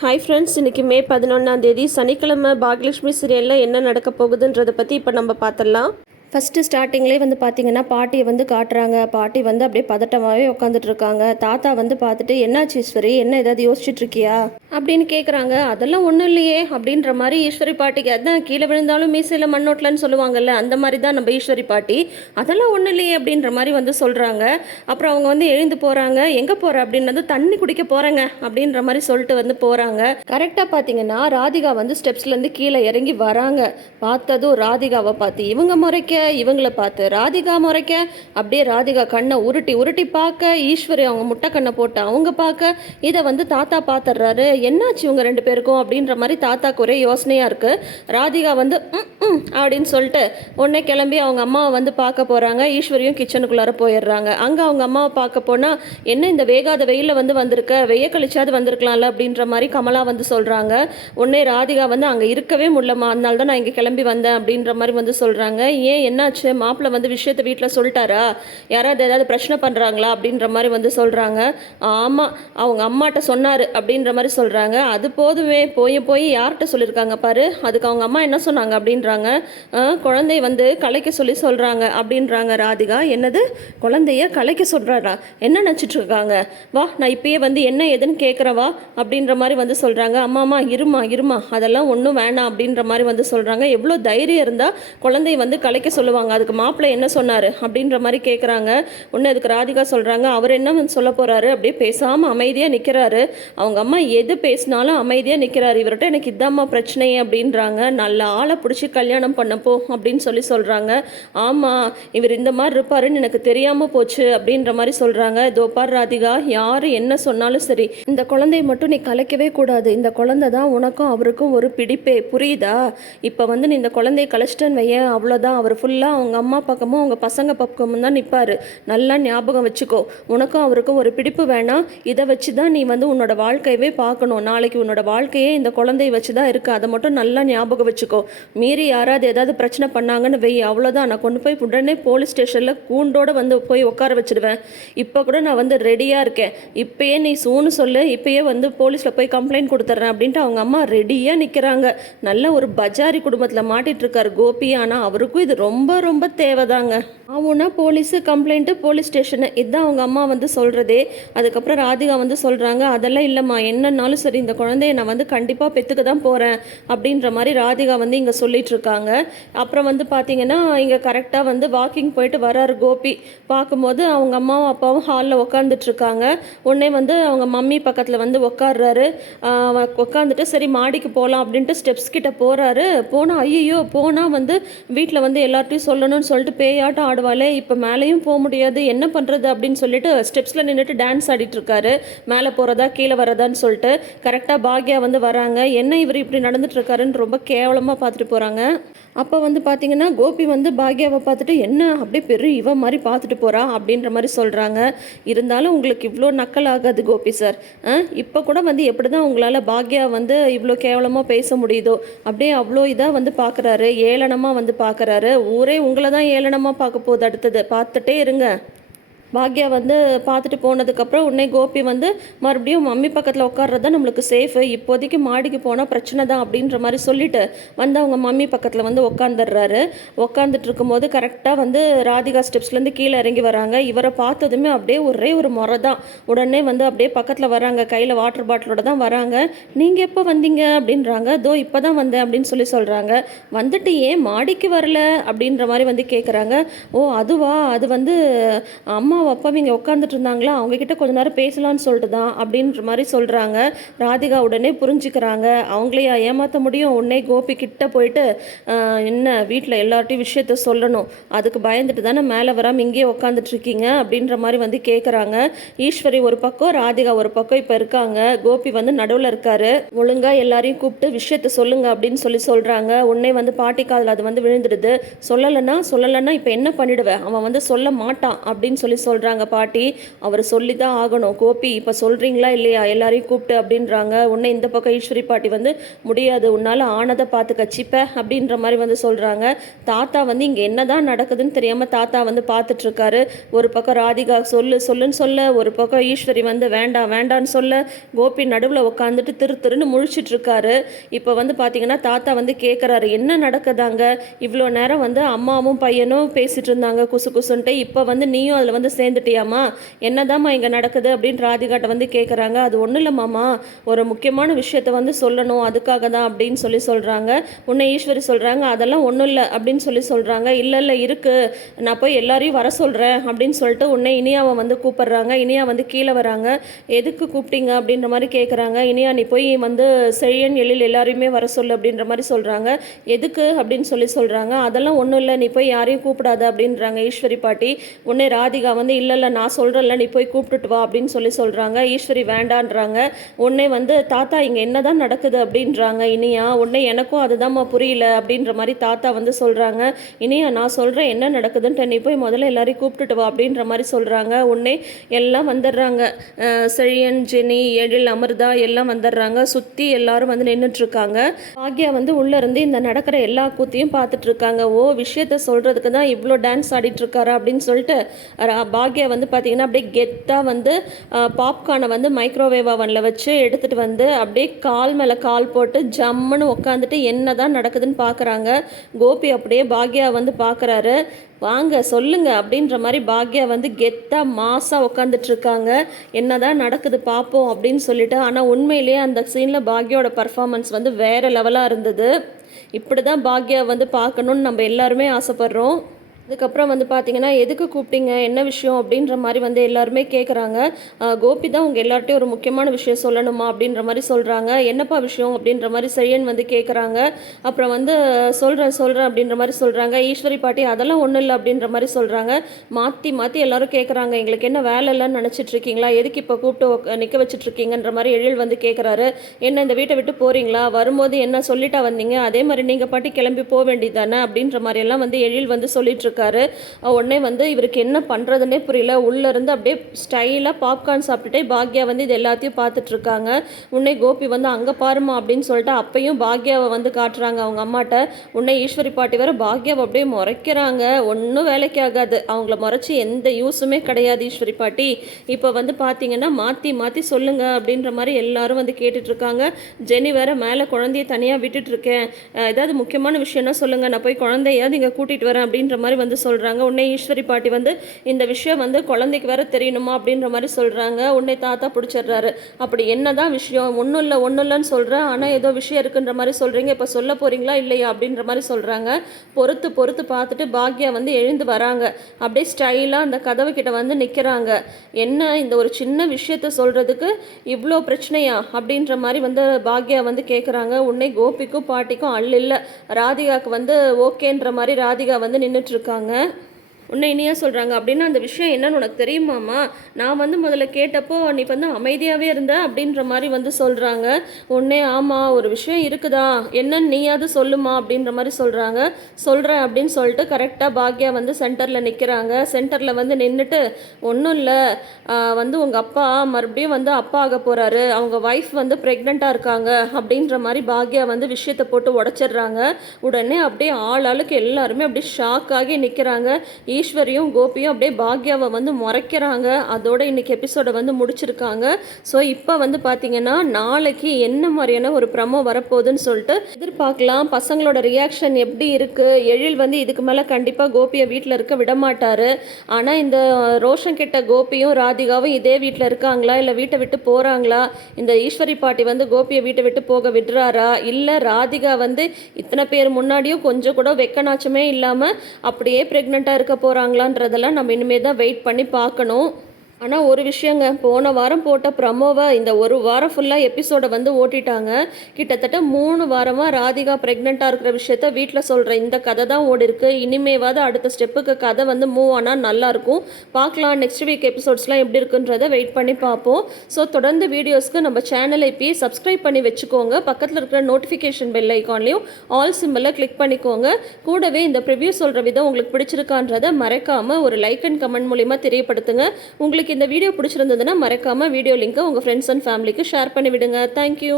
Hi friends இன்றைக்கி மே பதினொன்றாம் தேதி சனிக்கிழமை பாகியலட்சுமி சீரியலில் என்ன நடக்க போகுதுன்றதை பற்றி இப்போ நம்ம பார்த்துடலாம். ஃபஸ்ட்டு ஸ்டார்டிங்லேயே வந்து பார்த்தீங்கன்னா பாட்டியை வந்து காட்டுறாங்க. பாட்டி வந்து அப்படியே பதட்டமாகவே உட்காந்துட்டு இருக்காங்க தாத்தா வந்து பார்த்துட்டு என்னாச்சு ஈஸ்வரி? என்ன ஏதாவது யோசிச்சுட்டு இருக்கியா அப்படின்னு கேட்குறாங்க அதெல்லாம் ஒன்றும் இல்லையே. அப்படின்ற மாதிரி ஈஸ்வரி பாட்டிக்கு அதான் கீழே விழுந்தாலும் மீசையில் மண்ணோட்டலன்னு சொல்லுவாங்கல்ல அந்த மாதிரி தான் நம்ம ஈஸ்வரி பாட்டி. அதெல்லாம் ஒன்றும் இல்லையே. அப்படின்ற மாதிரி வந்து சொல்கிறாங்க அப்புறம் அவங்க வந்து எழுந்து போகிறாங்க எங்கே போகிற அப்படின்னது தண்ணி குடிக்க போகிறேங்க அப்படின்ற மாதிரி சொல்லிட்டு வந்து போகிறாங்க கரெக்டாக பார்த்தீங்கன்னா ராதிகா வந்து ஸ்டெப்ஸ்லேருந்து கீழே இறங்கி வராங்க. பார்த்ததும் ராதிகாவை பார்த்து இவங்க முறைக்க இவங்களை பார்த்து ராதிகா முறைக்க அப்படியே ராதிகா கண்ணை உருட்டி உருட்டி பார்க்க ஈஸ்வரி அவங்க முட்டை கண்ணை போட்டு அவங்க பார்க்க இதை வந்து தாத்தா பார்த்துடுறாரு. என்னாச்சு இவங்க ரெண்டு பேருக்கும் அப்படின்ற மாதிரி தாத்தாக்கு ஒரே யோசனையாக இருக்குது ராதிகா வந்து ம் அப்படின்னு சொல்லிட்டு உடனே கிளம்பி அவங்க அம்மாவை வந்து பார்க்க போகிறாங்க ஈஸ்வரியும் கிச்சனுக்குள்ளார போயிடுறாங்க. அங்கே அவங்க அம்மாவை பார்க்க போனால் என்ன இந்த வேகாத வெயிலில் வந்து வந்திருக்க? வெய்ய கழிச்சாது வந்திருக்கலாம்ல? அப்படின்ற மாதிரி கமலா வந்து சொல்கிறாங்க உடனே ராதிகா வந்து அங்கே இருக்கவே முடியலம்மா. அதனால தான் நான் இங்கே கிளம்பி வந்தேன். அப்படின்ற மாதிரி வந்து சொல்கிறாங்க ஏன் என்னாச்சு? மாப்பிள்ளை வந்து விஷயத்தை வீட்டில் சொல்லிட்டாரா? யாராவது ஏதாவது பிரச்சனை பண்ணுறாங்களா அப்படின்ற மாதிரி வந்து சொல்கிறாங்க ஆமாம் அவங்க அம்மாட்ட சொன்னார் அப்படின்ற மாதிரி சொல்கிறாங்க அது போதுமே போய் போய் யார்கிட்ட சொல்லியிருக்காங்க பாரு? அதுக்கு அவங்க அம்மா என்ன சொன்னாங்க அப்படின்றாங்க. குழந்தை வந்து கலைக்க சொல்லி சொல்கிறாங்க அப்படின்றாங்க ராதிகா. என்னது? குழந்தைய கலைக்க சொல்கிறாரா என்ன நினச்சிட்டு இருக்காங்க? வா நான் இப்பயே வந்து என்ன ஏதுன்னு கேட்குறவா வா அப்படின்ற மாதிரி வந்து சொல்கிறாங்க அம்மாம்மா இருமா இருமா அதெல்லாம் ஒன்றும் வேணாம் அப்படின்ற மாதிரி வந்து சொல்கிறாங்க எவ்வளோ தைரியம் இருந்தால் குழந்தைய வந்து கலைக்க சொல்லுவாங்க. அதுக்கு மாப்பிள்ளை என்ன சொன்னார் அப்படின்ற மாதிரி கேட்குறாங்க ஒன்று அதுக்கு ராதிகா சொல்கிறாங்க அவர் என்ன வந்து சொல்ல போகிறாரு அப்படியே பேசாமல் அமைதியாக நிற்கிறாரு அவங்க அம்மா எது பேசினாலும் அமைதியாக நிற்கிறாரு இவர்கிட்ட எனக்கு இதாம்மா பிரச்சனையே அப்படின்றாங்க. நல்ல ஆளை பிடிச்சி கல்யாணம் பண்ணப்போ அப்படின்னு சொல்லி சொல்கிறாங்க ஆமாம் இவர் இந்த மாதிரி இருப்பாருன்னு எனக்கு தெரியாமல் போச்சு அப்படின்ற மாதிரி சொல்கிறாங்க தோப்பார் ராதிகா யார் என்ன சொன்னாலும் சரி இந்த குழந்தைய மட்டும் நீ கலைக்கவே கூடாது. இந்த குழந்தை தான் உனக்கும் அவருக்கும் ஒரு பிடிப்பே. புரியுதா? இப்போ வந்து நீ இந்த குழந்தைய கலைச்சிட்டேன்னு வையேன். அவ்வளோதான் அவர் ஃபுல் ஃபுல்லாக அவங்க அம்மா பக்கமும் அவங்க பசங்க பக்கமும் தான் நிற்பார் நல்லா ஞாபகம் வச்சுக்கோ. உனக்கும் அவருக்கும் ஒரு பிடிப்பு வேணாம். இதை வச்சு தான் நீ வந்து உன்னோட வாழ்க்கையவே பார்க்கணும். நாளைக்கு உன்னோட வாழ்க்கையே இந்த குழந்தைய வச்சு தான் இருக்குது அதை மட்டும் நல்லா ஞாபகம் வச்சுக்கோ. மீறி யாராவது ஏதாவது பிரச்சனை பண்ணாங்கன்னு வெய் அவ்வளோதான் நான் கொண்டு போய் உடனே போலீஸ் ஸ்டேஷனில் கூண்டோடு வந்து போய் உட்கார வச்சுடுவேன் இப்போ கூட நான் வந்து ரெடியாக இருக்கேன். இப்பயே நீ சூன்னு சொல்லு. இப்போயே வந்து போலீஸில் போய் கம்ப்ளைண்ட் கொடுத்துட்றேன் அப்படின்ட்டு அவங்க அம்மா ரெடியாக நிற்கிறாங்க நல்ல ஒரு பஜாரி குடும்பத்தில் மாட்டிகிட்டு இருக்கார் கோபி. ஆனால் அவருக்கும் இது ரொம்ப ரொம்ப ரொம்ப தேவைதாங்க. ஆவுனா போலீஸு கம்ப்ளைண்ட்டு போலீஸ் ஸ்டேஷனு. இதுதான் அவங்க அம்மா வந்து சொல்கிறதே அதுக்கப்புறம் ராதிகா வந்து சொல்கிறாங்க அதெல்லாம் இல்லைம்மா. என்னன்னாலும் சரி இந்த குழந்தைய நான் வந்து கண்டிப்பாக பெற்றுக்க தான் போகிறேன் அப்படின்ற மாதிரி ராதிகா வந்து இங்கே சொல்லிட்டு இருக்காங்க. அப்புறம் வந்து பார்த்தீங்கன்னா இங்கே கரெக்டாக வந்து வாக்கிங் போயிட்டு வராரு கோபி. பார்க்கும்போது அவங்க அம்மாவும் அப்பாவும் ஹாலில் உட்காந்துட்ருக்காங்க உடனே வந்து அவங்க மம்மி பக்கத்தில் வந்து உட்காடுறாரு உட்காந்துட்டு சரி மாடிக்கு போகலாம் அப்படின்ட்டு ஸ்டெப்ஸ் கிட்ட போகிறாரு போனால் ஐயோ போனால் வந்து வீட்டில் வந்து எல்லார்ட்டையும் சொல்லணும்னு சொல்லிட்டு பேயாட்டம் ஆடுவாளே இப்போ மேலேயும் போக முடியாது என்ன பண்ணுறது அப்படின்னு சொல்லிட்டு ஸ்டெப்ஸில் நின்றுட்டு டான்ஸ் ஆடிட்டுருக்காரு மேலே போகிறதா கீழே வரதான்னு சொல்லிட்டு கரெக்டாக பாக்யா வந்து வராங்க. என்ன இவர் இப்படி நடந்துட்டுருக்காருன்னு ரொம்ப கேவலமாக பார்த்துட்டு போகிறாங்க அப்போ வந்து பார்த்தீங்கன்னா கோபி வந்து பாக்யாவை பார்த்துட்டு என்ன அப்படியே பெரிய இவ மாதிரி பார்த்துட்டு போகிறா அப்படின்ற மாதிரி சொல்கிறாங்க இருந்தாலும் உங்களுக்கு இவ்வளோ நக்கல் ஆகாது கோபி சார் இப்போ கூட வந்து எப்படி தான் உங்களால் பாக்யா வந்து இவ்வளோ கேவலமாக பேச முடியுதோ அப்படியே அவ்வளோ இதாக வந்து பார்க்குறாரு ஏளனமாக வந்து பார்க்குறாரு ஊரே உங்களை தான் ஏளனமாக பார்க்க போகுது அடுத்தது. பார்த்துட்டே இருங்க. பாக்யா வந்து பார்த்துட்டு போனதுக்கப்புறம் உடனே கோபி வந்து மறுபடியும் மம்மி பக்கத்தில் உட்கார்றது தான் நம்மளுக்கு சேஃபு இப்போதைக்கு மாடிக்கு போனால் பிரச்சனை தான் அப்படின்ற மாதிரி சொல்லிட்டு வந்து அவங்க மம்மி பக்கத்தில் வந்து உட்காந்துடுறாரு உட்காந்துட்டு இருக்கும்போது கரெக்டாக வந்து ராதிகா ஸ்டெப்ஸ்லேருந்து கீழே இறங்கி வராங்க. இவரை பார்த்ததுமே அப்படியே ஒரே ஒரு முறை தான். உடனே வந்து அப்படியே பக்கத்தில் வராங்க. கையில் வாட்டர் பாட்டிலோட தான் வராங்க. நீங்கள் எப்போ வந்தீங்க? அப்படின்றாங்க. தோ இப்போ தான் வந்தேன் அப்படின்னு சொல்லி சொல்கிறாங்க வந்துட்டு ஏன் மாடிக்கு வரல? அப்படின்ற மாதிரி வந்து கேட்குறாங்க ஓ அதுவா? அது வந்து அம்மா அப்பாவும் இங்கே உட்காந்துட்டு இருந்தாங்களா? அவங்க கிட்ட கொஞ்ச நேரம் பேசலாம்னு சொல்லிட்டு தான் அப்படின்ற மாதிரி சொல்கிறாங்க ராதிகா உடனே புரிஞ்சுக்கிறாங்க. அவங்களையா ஏமாற்ற முடியும்? உடனே கோபி கிட்ட போயிட்டு என்ன வீட்டில் எல்லார்ட்டையும் விஷயத்த சொல்லணும். அதுக்கு பயந்துட்டு தானே மேலே வராமல் இங்கேயே உட்காந்துட்டு இருக்கீங்க? அப்படின்ற மாதிரி வந்து கேட்குறாங்க ஈஸ்வரி ஒரு பக்கம் ராதிகா ஒரு பக்கம் இப்போ இருக்காங்க. கோபி வந்து நடுவில் இருக்காரு. ஒழுங்காக எல்லாரையும் கூப்பிட்டு விஷயத்த சொல்லுங்க அப்படின்னு சொல்லி சொல்கிறாங்க உடனே வந்து பாட்டி காதில் அது வந்து விழுந்துடுது. சொல்லலைன்னா சொல்லலைன்னா இப்போ என்ன பண்ணிடுவேன் அவன் வந்து சொல்ல மாட்டான் அப்படின்னு சொல்லி சொல்கிறாங்க பாட்டி அவர் சொல்லி தான் ஆகணும். கோபி இப்போ சொல்கிறீங்களா இல்லையா? எல்லாரையும் கூப்பிட்டு அப்படின்றாங்க. உன்னை இந்த பக்கம் ஈஸ்வரி பாட்டி வந்து முடியாது உன்னால் ஆனதை பார்த்து கச்சிப்ப அப்படின்ற மாதிரி வந்து சொல்கிறாங்க தாத்தா வந்து இங்கே என்னதான் நடக்குதுன்னு தெரியாமல் தாத்தா வந்து பார்த்துட்ருக்காரு. ஒரு பக்கம் ராதிகா சொல்லு சொல்லுன்னு சொல்ல. ஒரு பக்கம் ஈஸ்வரி வந்து வேண்டாம் வேண்டான்னு சொல்ல. கோபி நடுவில் உட்காந்துட்டு திரு திருன்னு முழிச்சிட்ருக்காரு. இப்போ வந்து பார்த்தீங்கன்னா தாத்தா வந்து கேட்குறாரு என்ன நடக்குதாங்க இவ்வளோ நேரம் வந்து அம்மாவும் பையனும் பேசிகிட்டு இருந்தாங்க குசு குசுன்ட்டு. இப்போ வந்து நீயும் அதில் வந்து சேர்ந்துட்டியாமா என்னதாம்மா இங்கே நடக்குது அப்படின்னு ராதிகாட்ட வந்து கேட்குறாங்க அது ஒன்றும் இல்லைம்மாமா ஒரு முக்கியமான விஷயத்த வந்து சொல்லணும். அதுக்காக தான் அப்படின்னு சொல்லி சொல்கிறாங்க உன்னை ஈஸ்வரி சொல்கிறாங்க அதெல்லாம் ஒன்றும் இல்லை அப்படின்னு சொல்லி சொல்கிறாங்க இல்லை இல்லை இருக்குது நான் போய் எல்லாரையும் வர சொல்கிறேன் அப்படின்னு சொல்லிட்டு உன்னை இனியாவை வந்து கூப்பிடுறாங்க. இனியா வந்து கீழே வராங்க. எதுக்கு கூப்பிட்டீங்க? அப்படின்ற மாதிரி கேட்குறாங்க இனியா நீ போய் வந்து செழியன் எழில் எல்லாரையுமே வர சொல்லு அப்படின்ற மாதிரி சொல்கிறாங்க எதுக்கு? அப்படின்னு சொல்லி சொல்கிறாங்க அதெல்லாம் ஒன்றும் இல்லை. நீ போய் யாரையும் கூப்பிடாத அப்படின்றாங்க ஈஸ்வரி பாட்டி. உன்னை ராதிகா வந்து இல்லை இல்லை நான் சொல்கிறேன்ல நீ போய் கூப்பிட்டுட்டு வா அப்படின்னு சொல்லி சொல்கிறாங்க ஈஸ்வரி வேண்டான்றாங்க. உடனே வந்து தாத்தா இங்கே என்னதான் நடக்குது? அப்படின்றாங்க. இனியா உடனே எனக்கும் அதுதான்மா புரியல அப்படின்ற மாதிரி தாத்தா வந்து சொல்கிறாங்க இனியா நான் சொல்கிறேன் என்ன நடக்குதுன்ட்டு நீ போய் முதல்ல எல்லாரையும் கூப்பிட்டுட்டு வா அப்படின்ற மாதிரி சொல்கிறாங்க உடனே எல்லாம் வந்துடுறாங்க. செழியன் ஜெனி எழில் அமிர்தா எல்லாம் வந்துடுறாங்க. சுற்றி எல்லாரும் வந்து நின்றுட்டுருக்காங்க பாக்யா வந்து உள்ளே இருந்து இந்த நடக்கிற எல்லா கூத்தையும் பார்த்துட்ருக்காங்க ஓ விஷயத்த சொல்கிறதுக்கு தான் இவ்வளோ டான்ஸ் ஆடிட்டுருக்காரா? அப்படின்னு சொல்லிட்டு பாக்யா வந்து பார்த்தீங்கன்னா அப்படியே கெத்தாக வந்து பாப்கார்னை வந்து மைக்ரோவேவ் அவனில் வச்சு எடுத்துகிட்டு வந்து அப்படியே கால் மேலே கால் போட்டு ஜம்முன்னு உட்காந்துட்டு என்ன தான் நடக்குதுன்னு பார்க்குறாங்க கோபி அப்படியே பாக்யா வந்து பார்க்குறாரு வாங்க சொல்லுங்க அப்படின்ற மாதிரி பாக்யா வந்து கெத்தாக மாசாக உட்காந்துட்டு இருக்காங்க என்னதான் நடக்குது பார்ப்போம் அப்படின்னு சொல்லிட்டு ஆனால் உண்மையிலேயே அந்த சீனில் பாக்யாவோட பர்ஃபார்மன்ஸ் வந்து வேறு லெவலாக இருந்தது. இப்படி தான் பாக்யா வந்து பார்க்கணுன்னு நம்ம எல்லாருமே ஆசைப்பட்றோம். அதுக்கப்புறம் வந்து பார்த்தீங்கன்னா எதுக்கு கூப்பிட்டீங்க? என்ன விஷயம்? அப்படின்ற மாதிரி வந்து எல்லாருமே கேட்குறாங்க கோபி தான் உங்கள் எல்லார்ட்டையும் ஒரு முக்கியமான விஷயம் சொல்லணுமா அப்படின்ற மாதிரி சொல்கிறாங்க என்னப்பா விஷயம்? அப்படின்ற மாதிரி செழியன் வந்து கேட்குறாங்க அப்புறம் வந்து சொல்கிறேன் சொல்கிறேன் அப்படின்ற மாதிரி சொல்கிறாங்க ஈஸ்வரி பாட்டி அதெல்லாம் ஒன்றும் இல்லை அப்படின்ற மாதிரி சொல்கிறாங்க மாற்றி மாற்றி எல்லாரும் கேட்குறாங்க எங்களுக்கு என்ன வேலை இல்லைன்னு நினச்சிட்டு இருக்கீங்களா? எதுக்கு இப்போ கூப்பிட்டு நிற்க வச்சுட்ருக்கீங்கன்ற மாதிரி எழில் வந்து கேட்குறாரு என்ன இந்த வீட்டை விட்டு போகிறீங்களா வரும்போது என்ன சொல்லிட்டா வந்தீங்க? அதே மாதிரி நீங்கள் பாட்டி கிளம்பி போக வேண்டியதானே அப்படின்ற மாதிரி எல்லாம் வந்து எழில் வந்து சொல்லிட்டு இருக்காரு உடனே வந்து இவருக்கு என்ன பண்ணுறதுனே புரியல. உள்ளே இருந்து அப்படியே ஸ்டைலாக பாப்கார்ன் சாப்பிட்டுட்டே பாக்யா வந்து இது எல்லாத்தையும் பார்த்துட்டு இருக்காங்க. உன்னை கோபி வந்து அங்கே பாருமா அப்படின்னு சொல்லிட்டு அப்பையும் பாக்யாவை வந்து காட்டுறாங்க அவங்க அம்மாட்ட. உன்னை ஈஸ்வரி பாட்டி வேறு பாக்யாவை அப்படியே முறைக்கிறாங்க. ஒன்றும் வேலைக்கு ஆகாது. அவங்கள முறைச்சி எந்த யூஸுமே கிடையாது ஈஸ்வரி பாட்டி. இப்போ வந்து பார்த்தீங்கன்னா மாற்றி மாற்றி சொல்லுங்க அப்படின்ற மாதிரி எல்லாரும் வந்து கேட்டுட்ருக்காங்க ஜெனி வேற மேலே குழந்தைய தனியாக விட்டுட்டு இருக்கேன். ஏதாவது முக்கியமான விஷயம்னா சொல்லுங்க. நான் போய் குழந்தையாவது இங்கே கூட்டிகிட்டு வரேன் அப்படின்ற மாதிரி வந்து சொல்கிறாங்க உன்னை ஈஸ்வரி பாட்டி வந்து இந்த விஷயம் வந்து குழந்தைக்கு வேற தெரியணுமா அப்படின்ற மாதிரி சொல்கிறாங்க உன்னை தாத்தா பிடிச்சிடுறாரு. அப்படி என்னதான் விஷயம்? ஒன்றும் இல்லை ஒன்றும் இல்லைன்னு சொல்கிறேன் ஆனால் ஏதோ விஷயம் இருக்குன்ற மாதிரி சொல்கிறீங்க இப்போ சொல்ல போகிறீங்களா இல்லையா அப்படின்ற மாதிரி சொல்கிறாங்க பொறுத்து பொறுத்து பார்த்துட்டு பாக்யா வந்து எழுந்து வராங்க. அப்படியே ஸ்டைலாக அந்த கதவு கிட்ட வந்து நிற்கிறாங்க என்ன இந்த ஒரு சின்ன விஷயத்த சொல்கிறதுக்கு இவ்வளோ பிரச்சனையா அப்படின்ற மாதிரி வந்து பாக்யா வந்து கேட்குறாங்க உன்னை கோபிக்கும் பாட்டிக்கும் அள்ளில்ல ராதிகாவுக்கு வந்து ஓகேன்ற மாதிரி ராதிகா வந்து நின்றுட்டுருக்காங்க இருக்காங்க உன்னை இனியா சொல்கிறாங்க அப்படின்னு அந்த விஷயம் என்னன்னு உனக்கு தெரியுமாம்மா? நான் வந்து முதல்ல கேட்டப்போ நீ வந்து அமைதியாகவே இருந்த? அப்படின்ற மாதிரி வந்து சொல்கிறாங்க உன்னே ஆமாம் ஒரு விஷயம் இருக்குதா? என்னன்னு நீயாவது சொல்லுமா? அப்படின்ற மாதிரி சொல்கிறாங்க சொல்கிறேன் அப்படின்னு சொல்லிட்டு கரெக்டாக பாக்யா வந்து சென்டரில் நிற்கிறாங்க சென்டரில் வந்து நின்றுட்டு ஒன்றும் இல்லை. வந்து உங்கள் அப்பா மறுபடியும் வந்து அப்பா ஆக போகிறாரு அவங்க ஒய்ஃப் வந்து ப்ரெக்னெண்ட்டாக இருக்காங்க. அப்படின்ற மாதிரி பாக்யா வந்து விஷயத்தை போட்டு உடச்சிடுறாங்க. உடனே அப்படியே ஆள் ஆளுக்கு எல்லாருமே அப்படியே ஷாக் ஆகி நிற்கிறாங்க ஈஸ்வரியும் கோபியும் அப்படியே பாக்யாவை வந்து முறைக்கிறாங்க. அதோட இன்னைக்கு எபிசோடை வந்து முடிச்சிருக்காங்க. ஸோ இப்போ வந்து பார்த்தீங்கன்னா நாளைக்கு என்ன மாதிரியான ஒரு ப்ரமோ வரப்போகுதுன்னு சொல்லிட்டு எதிர்பார்க்கலாம். பசங்களோட ரியாக்ஷன் எப்படி இருக்குது எழில் வந்து இதுக்கு மேலே கண்டிப்பாக கோபியை வீட்டில் இருக்க விடமாட்டார் ஆனால் இந்த ரோஷன் கிட்ட கோபியும் ராதிகாவும் இதே வீட்டில் இருக்காங்களா? இல்லை வீட்டை விட்டு போகிறாங்களா இந்த ஈஸ்வரி பாட்டி வந்து கோபியை வீட்டை விட்டு போக விடுறாரா? இல்லை ராதிகா வந்து இத்தனை பேர் முன்னாடியும் கொஞ்சம் கூட வெக்கனாச்சமே இல்லாமல் அப்படியே ப்ரெக்னெண்ட்டாக இருக்க போகிறாங்களான்றதெல்லாம் நம்ம இனிமேல் தான் வெயிட் பண்ணி பார்க்கணும். ஆனால் ஒரு விஷயங்க. போன வாரம் போட்ட ப்ரமோவை இந்த ஒரு வாரம் ஃபுல்லாக எபிசோடை வந்து ஓட்டிட்டாங்க. கிட்டத்தட்ட மூணு வாரமாக ராதிகா ப்ரெக்னெண்ட்டாக இருக்கிற விஷயத்த வீட்டில் சொல்கிற இந்த கதை தான் ஓடி இருக்கு இனிமேவாவது அடுத்த ஸ்டெப்புக்கு கதை வந்து மூவ் ஆனால் நல்லாயிருக்கும் பார்க்கலாம். நெக்ஸ்ட் வீக் எபிசோட்ஸ்லாம் எப்படி இருக்குன்றத வெயிட் பண்ணி பார்ப்போம். ஸோ தொடர்ந்து வீடியோஸ்க்கு நம்ம சேனலை இப்போயே சப்ஸ்கிரைப் பண்ணி வச்சுக்கோங்க. பக்கத்தில் இருக்கிற நோட்டிஃபிகேஷன் பெல் ஐக்கான்லேயும் ஆல் சிம்பிளில் கிளிக் பண்ணிக்கோங்க. கூடவே இந்த ப்ரிவ்யூ சொல்கிற விதம் உங்களுக்கு பிடிச்சிருக்கான்றதை மறக்காமல் ஒரு லைக் அண்ட் கமெண்ட் மூலிமா தெரியப்படுத்துங்க. உங்களுக்கு இந்த வீடியோ பிடிச்சிருந்ததுன்னா மறக்காமல் வீடியோ லிங்க்கை உங்கள் ஃப்ரெண்ட்ஸ் அண்ட் ஃபேமிலிக்கு ஷேர் பண்ணி விடுங்க தேங்க்யூ